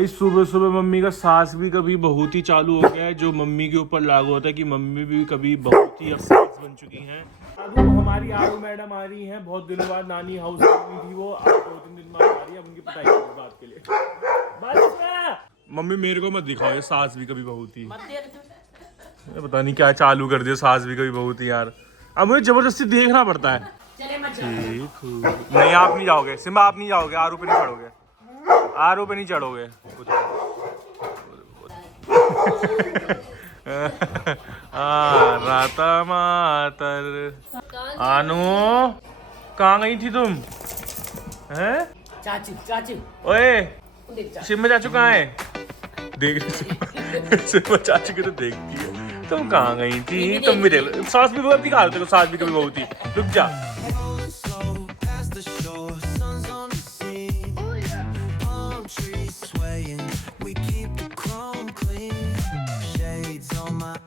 इस सुबह सुबह मम्मी का सास भी कभी बहुत ही चालू हो गया है, जो मम्मी के ऊपर लागू होता है कि मम्मी भी कभी बहुत ही अब सास बन चुकी हैं। अब हमारी आरू मैडम आ रही हैं, बहुत दिनों बाद नानी हाउस गई थी वो, अब 2-3 दिन बाद आ रही है। अब उनकी पिटाई इस बात के लिए बस। मम्मी मेरे को मत दिखाओ ये सास भी कभी बहुत ही, पता नहीं क्या चालू कर दिया सास भी कभी बहुत ही यार। अब मुझे जबरदस्ती देखना पड़ता है। ठीक नहीं, आप नहीं जाओगे सिम्बा, आप नहीं जाओगे, आरू पे नहीं चढ़ोगे, आरू पे नहीं चढ़ोगे। राता मातर आनू कहाँ गई थी तुम? हैं चाची चाची ओए सिम्बा चाचू कहाँ है? देख सिम्बा चाचू की तो देखती है। तुम कहाँ गई थी? तुम भी देख लो, सास भी बहुत दिखा रहे, सास भी कभी बहुत थी। रुक जा।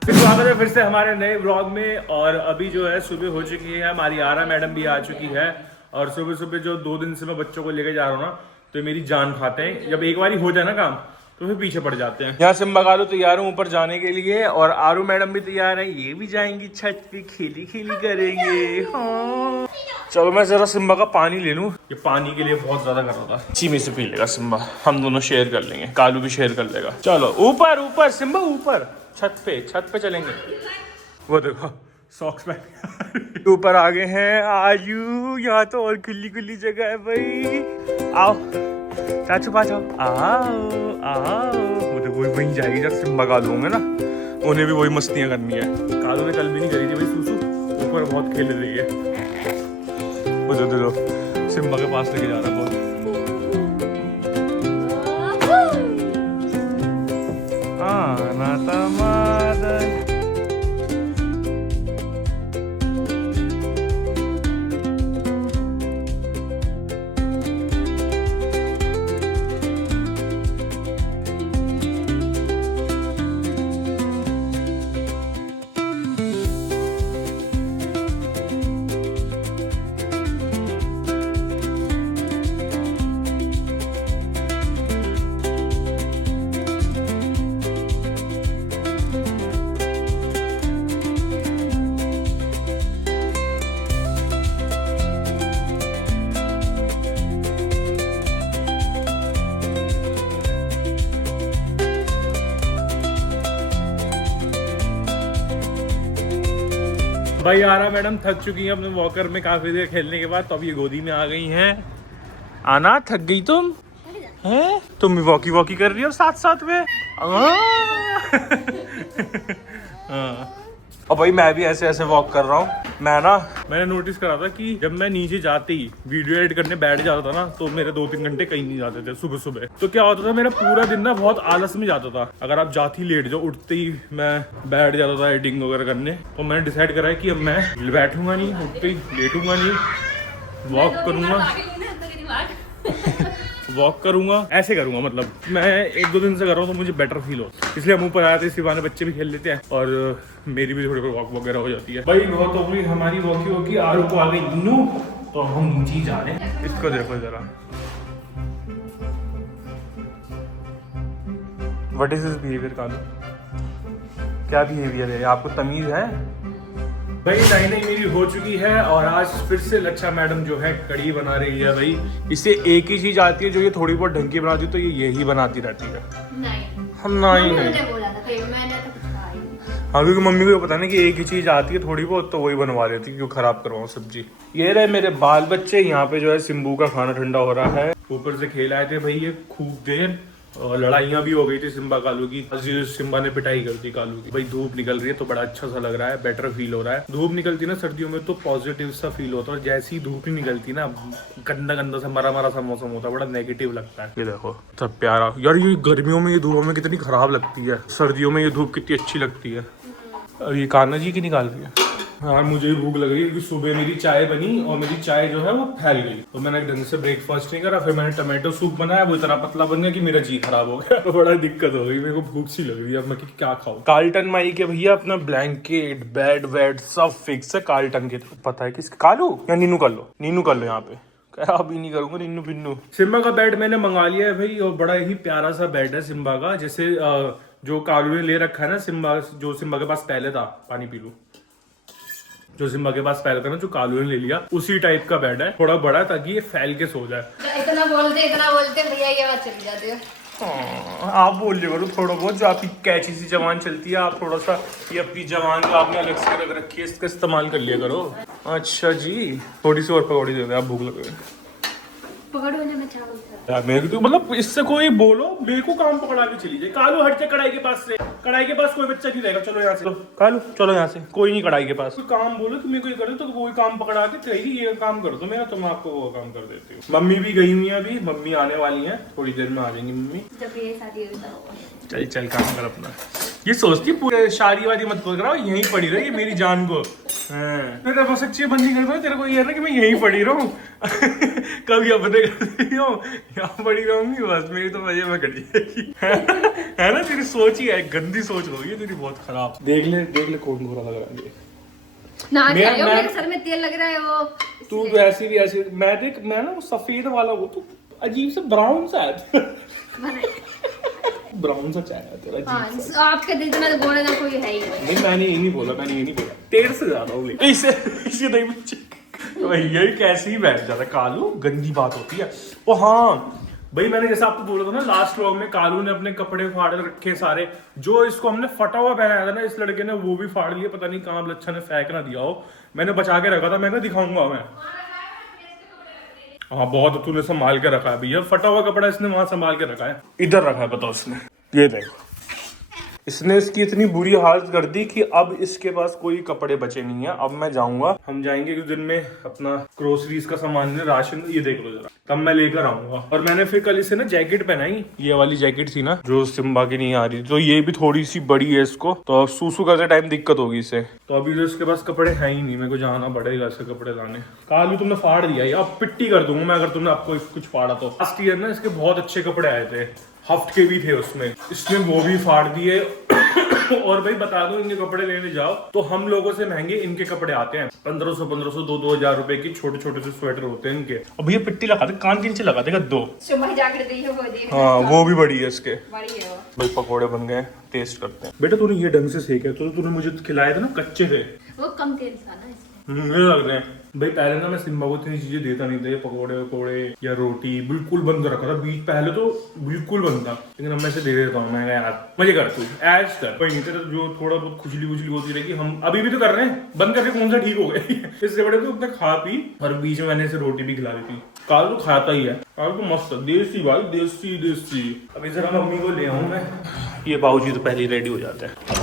स्वागत है फिर से हमारे नए व्लॉग में। और अभी जो है सुबह हो चुकी है, हमारी आरा मैडम भी आ चुकी है। और सुबह सुबह जो 2 दिन से मैं बच्चों को लेके जा रहा हूँ ना, तो मेरी जान खाते हैं। जब एक बार हो जाए ना काम तो फिर पीछे पड़ जाते हैं। यहाँ से मगालो तैयार हूँ ऊपर जाने के लिए, और आरू मैडम भी तैयार है, ये भी जाएंगी छत पे, खेली खेली करेंगे। हाँ चलो मैं जरा सिम्बा का पानी ले लूँ, ये पानी के लिए बहुत ज्यादा कर रहा था। इसी में से पी लेगा सिम्बा, हम दोनों शेयर कर लेंगे, कालू भी शेयर कर लेगा। चलो ऊपर ऊपर सिम्बा ऊपर, छत पे चलेंगे। वो देखो सॉक्स पहन ऊपर आ गए हैं। आयु यहाँ तो और खुली खुली जगह है भाई। आओ चाचू पास आओ, आओ आओ। वो देखो वहीं जाएगी जब सिम्बा कालू होंगे ना, उन्हें भी वही मस्तियाँ करनी है। कालू ने कल भी नहीं करी थी भाई सूसू, ऊपर बहुत खेल रही है। वो देखो सिम्बा के पास लेके जा रहा है बहुत। भाई आरा मैडम थक चुकी हैं अपने वॉकर में काफी देर खेलने के बाद, तो अब ये गोदी में आ गई हैं। आना थक गई तुम हैं? तुम भी वॉकी कर रही हो साथ साथ में। हाँ और भाई मैं भी ऐसे ऐसे वॉक कर रहा हूँ। मैंने नोटिस करा था कि जब मैं नीचे जाते ही वीडियो एडिट करने बैठ जाता था ना, तो मेरे 2-3 घंटे कहीं नहीं जाते थे सुबह सुबह। तो क्या होता था, मेरा पूरा दिन ना बहुत आलस में जाता था। अगर आप जाते ही लेट जाओ, उठते ही मैं बैठ जाता था एडिटिंग वगैरह करने। तो मैंने डिसाइड करा है कि अब मैं बैठूंगा नहीं, उठते ही लेटूंगा नहीं, वॉक करूंगा वॉक करूंगा, ऐसे करूंगा। मतलब मैं 1-2 दिन से कर रहा हूँ तो मुझे बेटर फील हो, इसलिए हम ऊपर आए थे। इसी बहाने बच्चे भी खेल लेते हैं और मेरी भी थोड़ी वॉक वगैरह हो जाती है। भाई बहुत हो गई हमारी वॉकी, आरू को आ गई नीनू, तो हम नीचे जा रहे हैं। इसको देखो जरा, what is this behaviour Kalu? क्या बिहेवियर है? आपको तमीज है? भाई नहीं मेरी हो चुकी है, और आज फिर से लच्छा मैडम जो है कड़ी बना रही है। भाई इसे एक ही चीज आती है जो ये थोड़ी बहुत ढंग की बनाती है, तो ये यही बनाती रहती है। नहीं हाँ, क्योंकि मम्मी को पता नहीं कि एक ही चीज आती है थोड़ी बहुत, तो वही बनवा लेती है। क्यों खराब करवाऊं सब्जी। ये रहे मेरे बाल बच्चे, यहाँ पे जो है सिम्बू का खाना ठंडा हो रहा है। ऊपर से खेल आए थे भाई ये खूब देर, और लड़ाइयाँ भी हो गई थी सिम्बा कालू की। सिम्बा ने पिटाई कर दी कालू की। भाई धूप निकल रही है तो बड़ा अच्छा सा लग रहा है, बेटर फील हो रहा है। धूप निकलती ना सर्दियों में तो पॉजिटिव सा फील होता है, और जैसी धूप नहीं निकलती ना, गंदा गंदा सा मरा सा मौसम होता है, बड़ा नेगेटिव लगता है। ये देखो सब प्यारा यार, ये गर्मियों में ये धूप हमें कितनी खराब लगती है, सर्दियों में ये धूप कितनी अच्छी लगती है। अब ये कान्हा जी की निकाल रही है। यार मुझे भी भूख लग रही है, क्योंकि सुबह मेरी चाय बनी और मेरी चाय जो है वो फैल गई, तो मैंने ढंग से ब्रेकफास्ट नहीं करा। फिर मैंने टमाटो सूप बनाया, वो इतना पतला बन गया कि मेरा जी खराब हो गया। बड़ा दिक्कत हो गई, मेरे को भूख सी लग रही है। अब मैं क्या खाऊं? कार्लटन माई के भैया अपना ब्लैंकेट बेड वेड सब फिक्स है कार्लटन के। पता है किसके? कालू या नीनू कर लो, नीनू कर लो। यहाँ पे क्या अभी नहीं करूंगा निन्नू पिन्नू। सिम्बा का बेड मैंने मंगा लिया है भाई, और बड़ा ही प्यारा सा बेड है सिम्बा का, जैसे जो कालू ने ले रखा है ना सिम्बा, जो सिम्बा के पास पहले था, पानी पी लूं, जो सिम्बा के पास पहले था ना, जो कालू ने ले लिया, उसी टाइप का बेड है, थोड़ा बड़ा है ताकि ये फैल के सो जाए। इतना बोलते भैया ये बात चली जाती है। आप बोल लिया करो थोड़ा बहुत, जो आपकी कैची सी जवान चलती है, आप थोड़ा सा ये अपनी जवान जो आपने अलग से रख रखी है इसका इस्तेमाल कर लिया करो। अच्छा जी, थोड़ी सी और पकौड़ी दे दे, आप भूख लगे। पकड़ो मैं चावल यार मेरे तो मतलब इससे कोई बोलो मेरे को काम पकड़ा के चली जाए। कालू हट जा कढ़ाई के पास से, कढ़ाई के पास कोई बच्चा नहीं रहेगा, चलो यहाँ से। कालू चलो यहाँ से, कोई नहीं कढ़ाई के पास। कोई काम बोलो कि मैं कोई करे तो कोई काम पकड़ा के कहेगी ये काम कर दो मेरा, तो मैं आपको वो काम कर देती हूँ। मम्मी भी गई हुई है अभी, मम्मी आने वाली है, थोड़ी देर में आ जाएंगी मम्मी। जब ये शादी होगी चल चल काम कर अपना। ये सोचती पूरे शादी वादी मत पकड़ाओ, यहीं पड़ी रही मेरी जान को। मैं तो सच्ची बंदी कर दो, तेरे को ये है ना कि मैं यहीं पड़ी रहूं कभी अपने यहाँ पड़ी रहूंगी बस, मेरी तो मजे में कट जाएगी है ना। तेरी सोच ही है, गंदी सोच होगी है तेरी, बहुत खराब। देख ले कौन घोड़ा लग रहा है ना, मेरे सर में तेल लग रहा है वो। तू तो ऐसी भी ऐसी, मैं ना सफेद वाला हूँ, तू अजीब से ब्राउन सा है ब्राउन सा चाय है तेरा। हाँ, आपके दिल में गोरे ना कोई है ही नहीं। मैंने ये नहीं बोला, तेरे से ज्यादा हूँ इसे नहीं बच्चे भैया कैसे ही बैठ जाता कालू, गंदी बात होती है। ओ हाँ भाई, मैंने जैसा आपको बोला था ना लास्ट व्लॉग में, कालू ने अपने कपड़े फाड़ रखे सारे, जो इसको हमने फटा हुआ पहनाया था ना इस लड़के ने, वो भी फाड़ लिया, पता नहीं कहाँ लच्छा ने फेंक ना दिया हो, मैंने बचा के रखा था, मैं दिखाऊंगा मैं। हाँ बहुत, तूने संभाल के रखा है भैया, फटा हुआ कपड़ा इसने वहां संभाल के रखा है, इधर रखा है बताओ उसने। ये देखो, इसने इसकी इतनी बुरी हालत कर दी कि अब इसके पास कोई कपड़े बचे नहीं है। अब मैं जाऊंगा, हम जाएंगे कुछ दिन में अपना ग्रोसरीज का सामान, राशन, ये देख लो जरा, तब मैं लेकर आऊंगा। और मैंने फिर कल इसे ना जैकेट पहनाई, ये वाली जैकेट थी ना जो सिम्बा की नहीं आ रही, तो ये भी थोड़ी सी बड़ी है इसको, तो सूसू करते टाइम दिक्कत होगी इसे, तो अभी तो इसके पास कपड़े है ही नहीं, मेरे को जाना पड़ेगा इसके कपड़े लाने। कालू तुमने फाड़ दिया, अब पिट्टी कर दूंगा मैं अगर तुमने आपको कुछ फाड़ा तो। लास्ट ईयर ना इसके बहुत अच्छे कपड़े आए थे, हफ्त के भी थे उसमें, इसने वो भी फाड़ दिए और भाई बता दो, इनके कपड़े लेने जाओ तो हम लोगों से महंगे इनके कपड़े आते हैं, 1500 2-2000 रुपए की छोटे छोटे से स्वेटर होते हैं इनके। अब ये पिट्टी लगा दे, कान के नीचे लगा देगा दो, सुबह जाकर दी है वो दी। हाँ वो भी बड़ी है इसके, बड़ी है वो। भाई पकोड़े बन गए, टेस्ट करते हैं। बेटा तूने ये ढंग से सेके, तो तूने मुझे खिलाए थे ना कच्चे थे, वो कम तेल था ना इसलिए। मुझे लग रहे हैं भाई। पहले ना मैं सिम्बा को इतनी चीजें देता नहीं था, पकोड़े वकोड़े या रोटी बिल्कुल बंद रखा था बीच, पहले तो बिल्कुल बंद था, लेकिन अब मैं से दे देता हूँ। मैं यार मजे कर, तू ऐश कर, कोई नहीं, तेरा जो थोड़ा बहुत खुजली वुजली होती रहेगी, हम अभी भी तो कर रहे हैं, बंद करके कौन सा ठीक हो गए इससे बड़े तो उतना खा पी, और बीच में मैंने इसे रोटी भी खिला दी थी। काल तो खाता ही है, काल तो मस्त देसी भाई, देसी देसी। अभी जरा मम्मी को ले आऊँ मैं, ये बाबूजी तो पहले ही रेडी हो जाते हैं,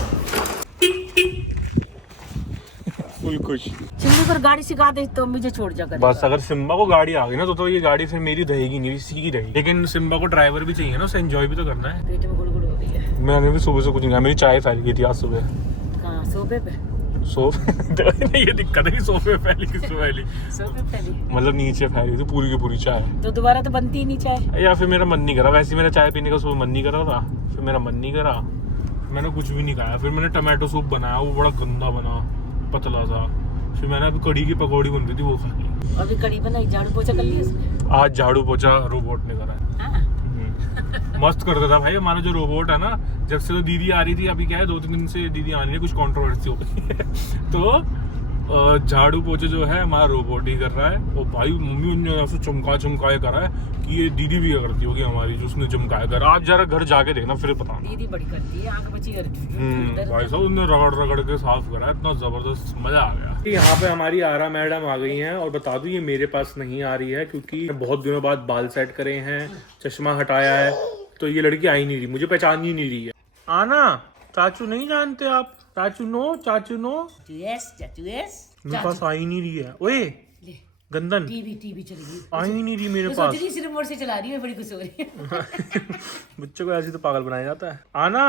फुल खुश। सिम्बा पर गाड़ी सिखा दे तो मुझे छोड़ जा कर। बस अगर सिम्बा को गाड़ी आ गई ना तो ये गाड़ी फिर मेरी रहेगी नहीं, इसी की रहेगी। लेकिन सिम्बा को ड्राइवर भी चाहिए ना, उसे एंजॉय भी तो करना है। पेट में गुड़गुड़ हो रही है। मैंने भी सुबह से कुछ नहीं खाया, मेरी चाय फैल गई थी आज सुबह। कहाँ, सोफे पे? सोफे ये दिक्कत है कि सोफे फैली, किस फैली? सोफे फैली मतलब नीचे फैली थी पूरी की पूरी चाय, तो दोबारा तो बनती ही नहीं चाय। या फिर मेरा मन नहीं करा, वैसे मेरा चाय पीने का सुबह मन नहीं करा था, फिर मेरा मन नहीं करा, मैंने कुछ भी नहीं खाया। फिर मैंने टमाटो सूप बनाया, वो बड़ा गंदा बना, पतला सा। फिर मैंने अभी कड़ी की पकौड़ी बन रही थी, वो खा ली। अभी कड़ी बनाई, झाड़ू पोछा कर लिया उसने? आज झाड़ू पोछा रोबोट ने करा है। हाँ। मस्त कर देता भाई हमारा जो रोबोट है ना, जब से तो दीदी आ रही थी, अभी क्या है 2-3 दिन से दीदी आ रही है, कुछ कंट्रोवर्सी हो गई तो झाड़ू पोछे जो है हमारा रोबोट ही कर रहा है। और भाई मम्मी ने ऐसे चमकाए करा है कि ये दीदी भी करती होगी हमारी, जो उसने चमकाया कर। आज जरा घर जाके देखना फिर पता। दीदी बड़ी करती है, आंख बची कर। भाई साहब उसने रगड़ के साफ करा, इतना जबरदस्त मजा आ गया। यहाँ पे हमारी आरा मैडम आ गई हैं, और बता दूं ये मेरे पास नहीं आ रही है क्योंकि बहुत दिनों बाद बाल सेट करे हैं, चश्मा हटाया है, तो ये लड़की आ ही नहीं रही, मुझे पहचान ही नहीं रही है। आना, चाचू नहीं जानते आप? चाचू नो चाचू यस मेरे पास आ ही नहीं रही है। ओए गंदन, टीवी चल रही है, आ ही नहीं रही मेरे तो पास। सोच रही सिर्फ रिमोट से चला रही है, बड़ी खुश हो रही है बच्चों को ऐसे तो पागल बनाया जाता है। आना,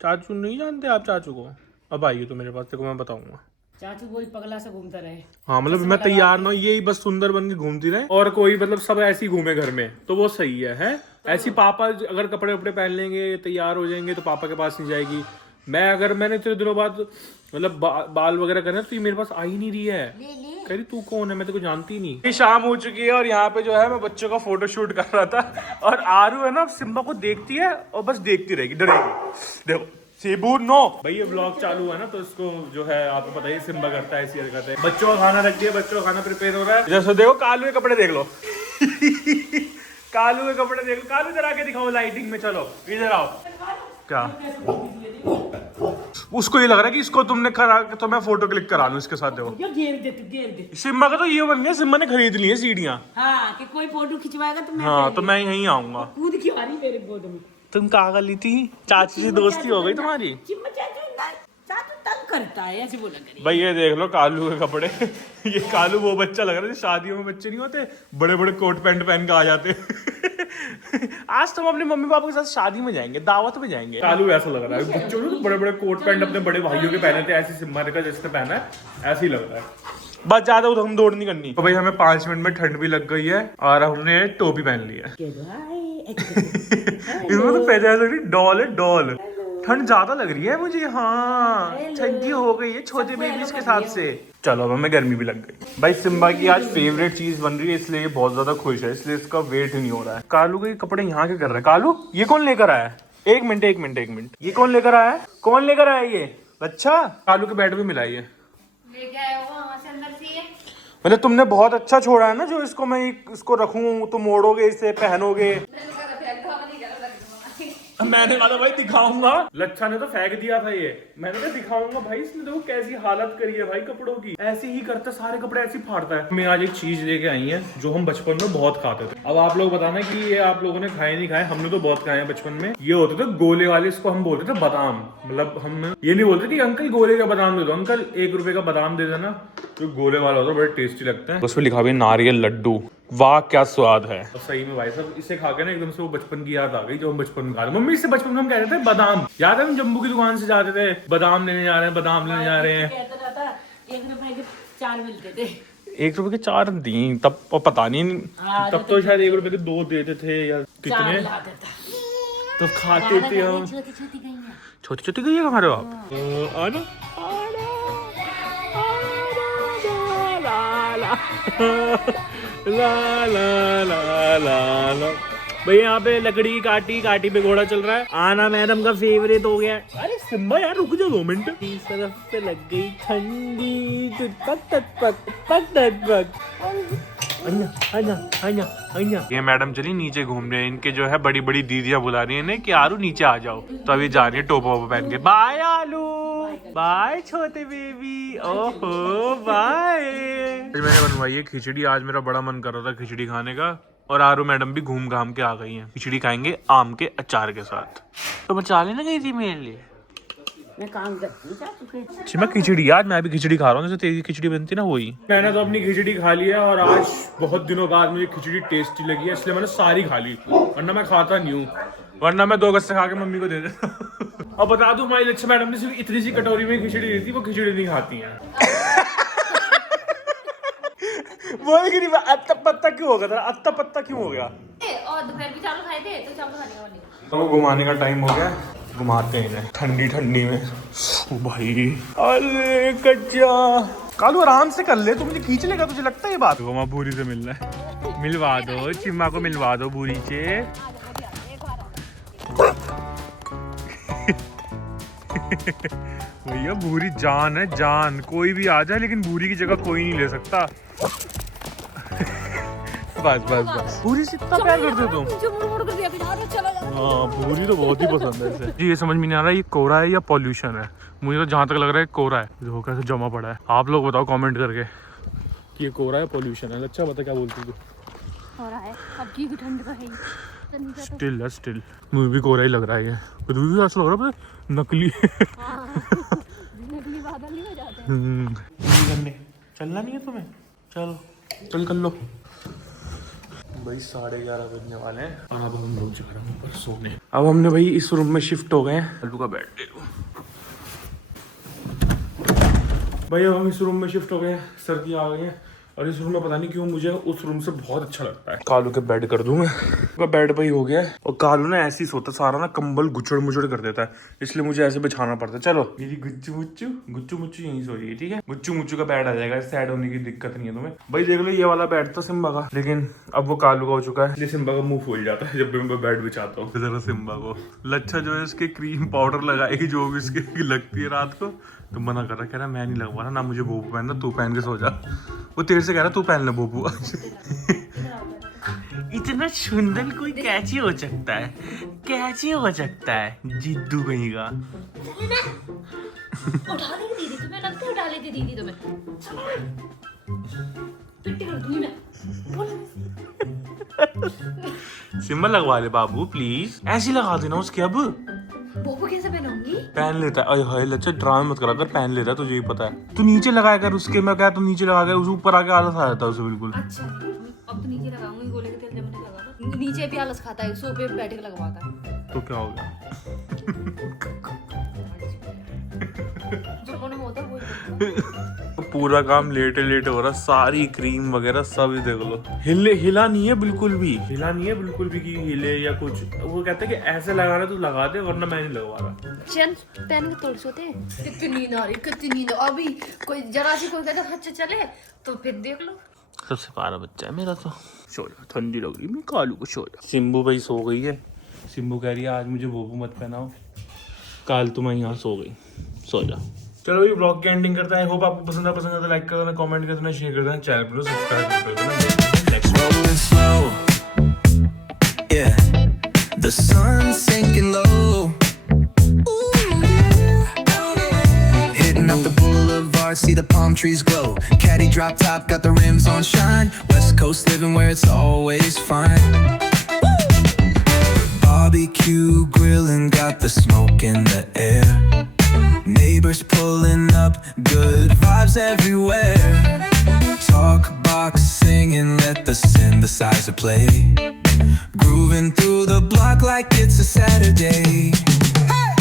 चाचू नहीं जानते आप चाचू को? अब आइए तो मेरे पास, देखो मैं बताऊंगा। चाचू बोल पगला सा घूमता रहे। हाँ मतलब मैं तैयार ना, यही बस सुंदर बन के घूमती रहे, और कोई मतलब सब ऐसे ही घूमे घर में, तो वो सही है? ऐसी पापा अगर कपड़े वपड़े पहन लेंगे, तैयार हो जाएंगे, तो पापा के पास नहीं जाएगी। मैंने इतने दिनों बाद मतलब बाल वगैरह करना, तो ये मेरे पास आ ही नहीं रही है। कह रही तू कौन है, मैं तेको जानती ही नहीं। शाम हो चुकी है और यहाँ पे जो है मैं बच्चों का फोटो शूट कर रहा था और आरू है ना सिम्बा को देखती है और बस देखती रहेगी, डरेगी। देखो सेबू नो भाई, ये व्लॉग चालू है ना तो इसको जो है आपको पता ही सिम्बा करता है ऐसी हरकत है। बच्चों का खाना रख दिया, बच्चों का खाना प्रिपेयर हो रहा है। जैसे देखो कालू के कपड़े देख लो कालू के कपड़े देख लो, कालू इधर आके दिखाओ लाइटिंग में, चलो इधर आओ। क्या उसको ये लग रहा है कि इसको तुमने करा तो मैं फोटो क्लिक करा लूं इसके साथ। देखो घेर दे। सिम्बा का तो ये बन गया, सिम्बा ने खरीद ली है सीढ़ियाँ। हाँ कि कोई फोटो खिंचवाएगा तो मैं हाँ तो मैं यहीं आऊंगा। कूद की आ रही मेरे गोद में। तुम कहाँ कर ली थी, चाची से दोस्ती हो गई तुम्हारी। चिम्मा चाचू तंग करता है, ऐसे बोला करिए। भाई ये देख लो कालू के कपड़े ये कालू वो बच्चा लग रहा है शादियों में बच्चे नहीं होते बड़े बड़े कोट पैंट पहन के आ जाते आज तुम अपने मम्मी पापा के साथ शादी में जाएंगे, दावत में जाएंगे। कालू ऐसा लग रहा है, बच्चों ने तो बड़े बड़े कोट पैंट अपने बड़े भाइयों के पहने थे, ऐसे सिम्मा का जिसने पहना है ऐसे ही लग रहा है। बस ज्यादा हम दौड़ नहीं करनी। तो भाई हमें 5 मिनट में ठंड भी लग गई है और हमने टोपी पहन ली है इसमें तो पहले लग रही डॉल है, डॉल। ठंड ज्यादा लग रही है मुझे, हाँ ठंडी हो गई है छोटे बेबीज के साथ से। चलो अब हमें गर्मी भी लग गई। भाई सिम्बा की आज फेवरेट चीज बन रही है इसलिए ये बहुत ज्यादा खुश है, इसलिए इसका वेट नहीं हो रहा है। कालू के कपड़े यहाँ के कर रहे हैं। कालू ये कौन लेकर आया है? एक मिनट ये कौन लेकर आया है? कौन लेकर आया ये? अच्छा कालू के बैट भी मिलाई है, लेके आए हो वहां से अंदर से। ये मतलब तुमने बहुत अच्छा छोड़ा है ना, जो इसको मैं इसको रखूं तुम मोड़ोगे इसे पहनोगे। मैंने कहा था भाई दिखाऊंगा, लच्छा ने तो फेंक दिया था ये, मैंने कहा दिखाऊंगा भाई। इसने देखो कैसी हालत करी है भाई कपड़ों की, ऐसे ही करता सारे कपड़े ऐसे ही फाड़ता है। मैं आज एक चीज लेके आई है जो हम बचपन में बहुत खाते थे। अब आप लोग बताना कि ये आप लोगों ने खाए नहीं खाए, हमने तो बहुत खाए हैं बचपन में। ये होते थे गोले वाले, इसको हम बोलते थे बादाम। मतलब हम ये नहीं बोलते कि अंकल गोले का बादाम दे दो, अंकल 1 रुपए का बादाम दे देना। जो गोले वाला होता है बड़े टेस्टी लगते हैं। उसमें लिखा हुआ नारियल लड्डू, वाह क्या स्वाद है। तो सही में भाई साहब इसे खा के ना एकदम से वो बचपन की याद आ गई जो हम बचपन में खाते। मम्मी से बचपन में हम कहते थे बादाम, याद है हम जम्बू की दुकान से जाते थे बादाम लेने जा रहे हैं, बादाम लेने जा रहे हैं। 1 रुपए के 4 मिलते थे। 1 रुपए के 4 दी तब पता नहीं, तब तो शायद 1 रुपए के 2 देते थे या कितने, तो खाते थे हम। छोटी छोटी गई है हमारे आप ला ला ला ला ला। भाई यहाँ पे लकड़ी काटी पे घोड़ा चल रहा है। आना मैडम का फेवरेट हो गया। अरे सिम्बा यार रुक जाओ 2 मिनट। तरफ पे लग गई ठंडी ये मैडम चली नीचे घूम रहे हैं, इनके जो है बड़ी बड़ी दीदियां बुला रही है इन्हें कि आरू नीचे आ जाओ, तो अभी जा रही है टोपा पहन के। बाय आलू, बाय छोटे बेबी, ओहो बाय। मैंने बनवाई है खिचड़ी, आज मेरा बड़ा मन कर रहा था खिचड़ी खाने का और आरू मैडम भी घूम घाम के आ गई हैं। खिचड़ी खाएंगे आम के अचार के साथ। तो मैं चाले ना गई थी मेरे लिए, मैं काम करती हूँ। मैं खिचड़ी, आज मैं भी खिचड़ी खा रहा हूँ जैसे तेरी खिचड़ी बनती ना वही। मैंने तो अपनी खिचड़ी खा ली है और आज बहुत दिनों बाद मुझे खिचड़ी टेस्टी लगी है इसलिए मैंने सारी खा ली, वरना मैं खाता नहीं हूँ, वरना मैं 2 गस्से खा के मम्मी को दे देता। और बता दूं हमारी लच्छा मैडम ने सिर्फ इतनी सी कटोरी में खिचड़ी दी थी, वो खिचड़ी नहीं खाती हैं। बोल कि अत्ता पत्ता क्यों हो गया, अत्ता पत्ता क्यों हो गया? और दोपहर भी चावल खाए थे तो चावल खाने वाले। तो घुमाने का टाइम हो गया, घुमाते हैं इन्हें ठंडी में। ओ भाई अरे कच्चा कालू आराम से कर ले, तू मुझे खींच लेगा, तुझे लगता है ये बात? वहाँ भूरी से मिलना है, मिलवा दो चिम्मा को, मिलवा दो भूरी से। भैया भूरी जान है जान, कोई भी आ जाए लेकिन भूरी की जगह कोई नहीं ले सकता। बस भूरी से इतना प्यार करते हो तुम? हाँ भूरी तो बहुत ही पसंद है इसे। ये समझ में नहीं आ रहा ये कोहरा है या पॉल्यूशन है, मुझे तो जहाँ तक लग रहा है कोहरा है, देखो कैसे जमा पड़ा है। आप लोग बताओ कमेंट करके कि ये कोहरा है पॉल्यूशन है। अच्छा बता क्या बोलती तू? कोहरा है, अब की ठंड का है, स्टिल है, स्टिल मुझे भी कोहरा ही लग रहा है। ये भी ऐसा लग रहा है नकली नकली बादल नहीं हो जाते करने चलना नहीं है तुम्हें? चलो चल कर लो। भाई 11:30 बजने वाले हैं और अब हम लोग जा रहे हैं ऊपर सोने। अब हमने भाई इस रूम में शिफ्ट हो गए हैं। अल्लू का बेड दे दो भाई, अब हम इस रूम में शिफ्ट हो गए हैं, सर्दी आ गई है। और इस रूम में पता नहीं क्यों मुझे उस रूम से बहुत अच्छा लगता है। कालू के बेड कर दूं मैं, बेड पे ही हो गया है। और कालू ना ऐसे ही सोता, सारा ना कंबल गुचड़ मुचड़ कर देता है, इसलिए मुझे ऐसे बिछाना पड़ता है। चलो मेरी गुच्चू मुच्चू यहीं सो रही है, ठीक है। गुच्चू मुच्चू का बेड आ जाएगा, सैड होने की दिक्कत नहीं है तुम्हें। भाई देख लो, ये वाला बेड था सिम्बा का, लेकिन अब वो कालू का हो चुका है, इसलिए सिम्बा का मुंह फूल जाता है जब भी मैं बेड बिछाता हूँ। जरा सिम्बा को लच्छा जो है इसके क्रीम पाउडर लगाएगी जो भी इसकी लगती है रात को, तो मना कर रहा, कह रहा मैं नहीं लगवा रहा ना, मुझे बोबू पहनना, तू पहन के सो जा। वो तेरे से कह रहा तू पहन ले बोबू। इतना सुंदर कोई कैसे हो सकता है, कैसे हो सकता है, जिद्दू कहीं का। उठा देगी दीदी तुम्हें, लगता है उठा लेती दीदी तुम्हें। पिट्टी कर दूंगी मैं। सिंबल लगवा ले बाबू प्लीज, ऐसी लगा देना उसके। अब बोबू कैसे पहनूंगी? पहन लेता है, हाय लच्छा ड्रामा मत करा कर, पहन लेता है, तुझे ही पता है। तू नीचे लगाया कर उसके, मैं क्या, तू नीचे लगा कर, उस ऊपर आके आलस आ जाता है उसे बिल्कुल। अच्छा अब तो नीचे लगाऊंगी, गोले के तेल जब मैंने लगा नीचे भी आलस खाता है, सोफे पे बैठ के लगवाता है। तो क्या हो गया? जो कोनो होता है वो पूरा काम लेटे लेटे हो रहा, सारी क्रीम वगैरह सब देख लो। हिला नहीं है बिल्कुल भी, कि हिले या कुछ। वो कहते हैं कि ऐसे लगाना तो लगा दे, वरना मैं नहीं लगवा रहा। चल पहन के तोड़ सोते हैं। कितनी नींद आ रही, कितनी नींद। अभी कोई जरा सी कोई कहता अच्छा चले तो फिर देख लो। सबसे प्यारा बच्चा है मेरा तो। सो जा, ठंडी लग रही, मैं कालू को सो जा। सिम्बू भाई सो गई है, सिम्बू कह रही है आज मुझे बोबू मत पहनाओ, काल तुम यहाँ सो गई, सो जा। चलो ये ब्लॉग की एंडिंग करता है। होप आपको पसंद है तो लाइक कर देना, कमेंट कर देना, शेयर कर देना, चैनल को सब्सक्राइब कर देना। Yeah, the sun's sinking low. Hitting up the boulevard, see the palm trees glow. Caddy drop top, got the rims on shine. West Coast living where it's always fine. Barbecue grilling, got the smoke in the air. Neighbors pulling up, good vibes everywhere. Talk box singing, let the synthesizer play. Grooving through the block like it's a Saturday.